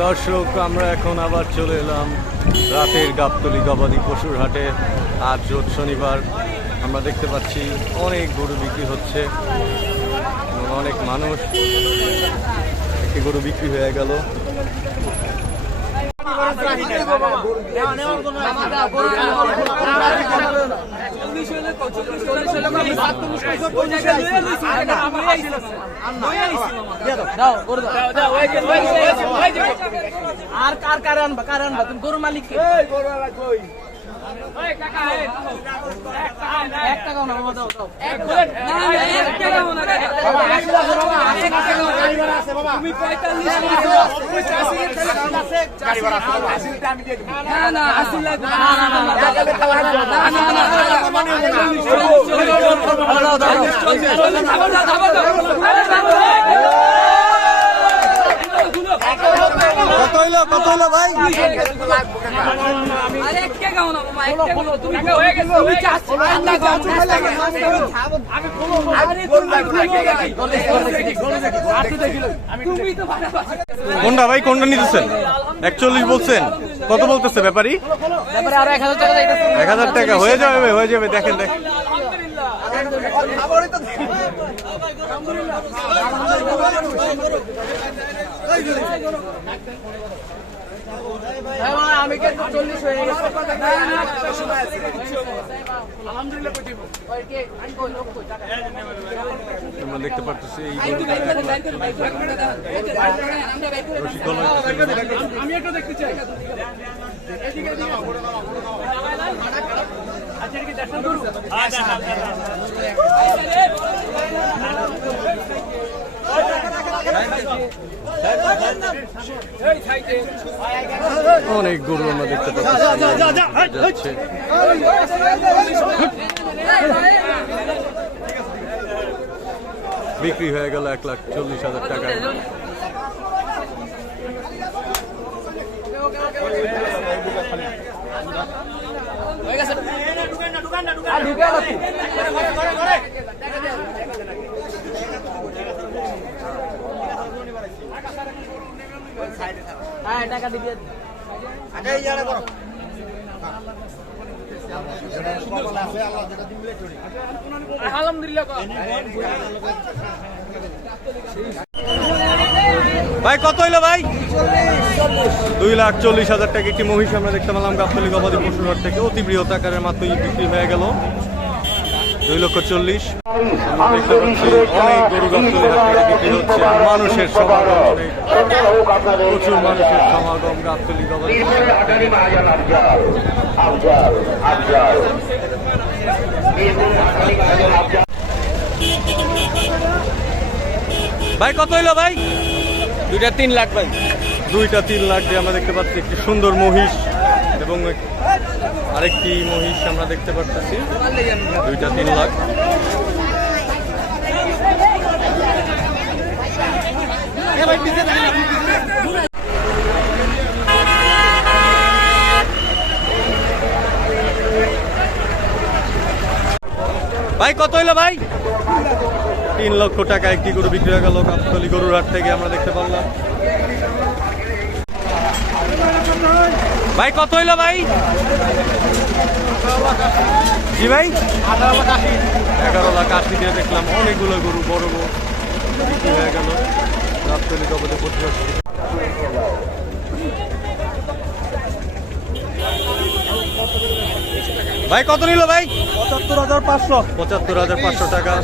দর্শক, আমরা এখন আবার চলে এলাম রাতের গাবতলী গবাদি পশুর হাটে। আজ রোজ শনিবার। আমরা দেখতে পাচ্ছি অনেক গরু বিক্রি হচ্ছে এবং অনেক মানুষ। একটি গরু বিক্রি হয়ে গেল। আর কার কার আনবা তুমি গরু মালিক এক টাকাও না বাবা, দাও দাও তুমি 45 কত হইলো ভাই? কোনটা ভাই, কোনটা নিতেছেন? 41 বলছেন। কত বলতেছে ব্যাপারী? 1000 টাকা হয়ে যাবে, হয়ে যাবে। দেখেন দেখেন, আমি কিন্তু 40 হয়ে গেছে। আমরা দেখতে পাচ্ছি এই আমি একটু দেখতে চাই। অনেক গরু আমরা দেখতে পাচ্ছি। বিক্রি হয়ে গেল 1,40,000 টাকা। টাকা দিবে আলহামদুলিল্লাহ। ভাই কত হইলো ভাই? 2,40,000 টাকা একটি মহিষ আমরা দেখতে পেলাম গাবতলী গবাদি পশুর হাট থেকে। অতি বৃহৎ আকারের মাত্রই বিক্রি হয়ে গেল 2,40,000। আমরা দেখতে পাচ্ছি অনেক গরু গাবতলী হাট থেকে বিক্রি হচ্ছে। মানুষের সমাগম, প্রচুর মানুষের সমাগম গাবতলী গবাদি পশুর হাট থেকে। ভাই কত হইলো ভাই? 2টা 3 লাখ ভাই। 2টা 3 লাখ দিয়ে আমরা দেখতে পাচ্ছি একটি সুন্দর মহিষ এবং আরেকটি মহিষ আমরা দেখতে পাচ্ছি। 2টা 3 লাখ। ভাই কত হইলো ভাই? 3 লক্ষ টাকা একটি গরু বিক্রি হয়ে গেল গাবতলী গরুর হাট থেকে আমরা দেখতে পারলাম। ভাই কত হইলো ভাই? জি ভাই, 11,80,000 দিয়ে দেখলাম অনেকগুলো গরু, বড় বড় বিক্রি হয়ে গেল গাবতলী গবাদি পশুর হাট থেকে। ভাই কত নিল ভাই? 75,500। 75,500 টাকা।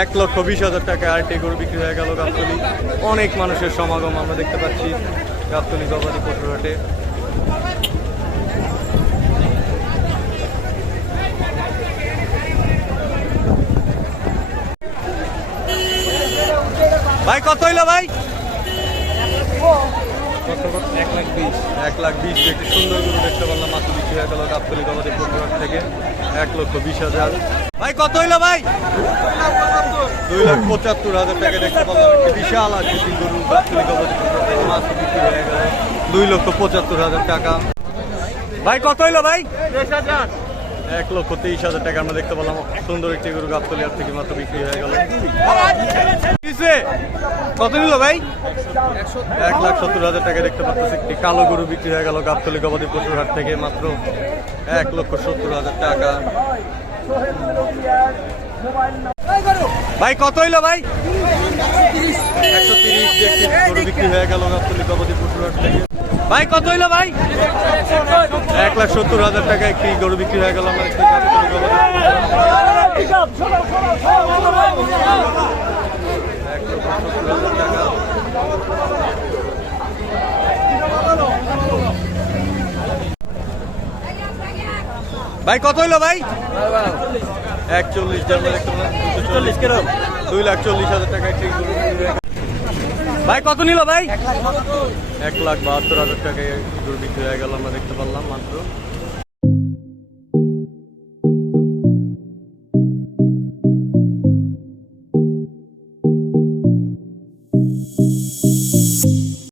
1,20,000 টাকা আরেকটি গরু বিক্রি হয়ে গেল গাবতলী। অনেক মানুষের সমাগম আমরা দেখতে পাচ্ছি গাবতলী গবাদি পশুর হাটে। ভাই কত হইলো ভাই? 1,20,000 একটি সুন্দর গরু দেখতে পারলাম মাত্র বিক্রি হয়ে গেল গাবতলী গবাদি পশুর হাট থেকে। 1,20,000। ভাই কত হইলো ভাই? 2,75,000 টাকা দেখতে পারলাম একটি বিশাল আকৃতির গরু গাবতলী গবাদি পশুর হাট থেকে মাত্র বিক্রি হয়ে গেল 2,75,000 টাকা। ভাই কত হইলো ভাই? 1,23,000 টাকা আমরা দেখতে পেলাম। সুন্দর একটি গরু গাবতলিয়ার থেকে মাত্র বিক্রি হয়ে গেল। কত নিল ভাই? 1,70,000 টাকা দেখতে পাচ্ছি। একটি কালো গরু বিক্রি হয়ে গেল গাবতলি গবাদি পশুর হাট থেকে মাত্র 1,70,000 টাকা। ভাই কত হইলো ভাই? 130 দিয়ে একটি গরু বিক্রি হয়ে গেল গাবতলি গবাদি পশুর হাট থেকে। ভাই কত হইলো ভাই? 1,70,000 টাকা একটি গরু বিক্রি হয়ে গেল আমার গাবতলি গবাদি পশুর হাট থেকে। 1,70,000 টাকা। ভাই কত হইলো ভাই? 1,40,000 টাকা দেখতে পেলাম। 2,40,000 টাকা একটি গরু বিক্রি হয়ে গেল। ভাই কত নিল ভাই? 1,72,000 টাকায় গরু বিক্রি হয়ে গেল আমরা দেখতে পারলাম মাত্র।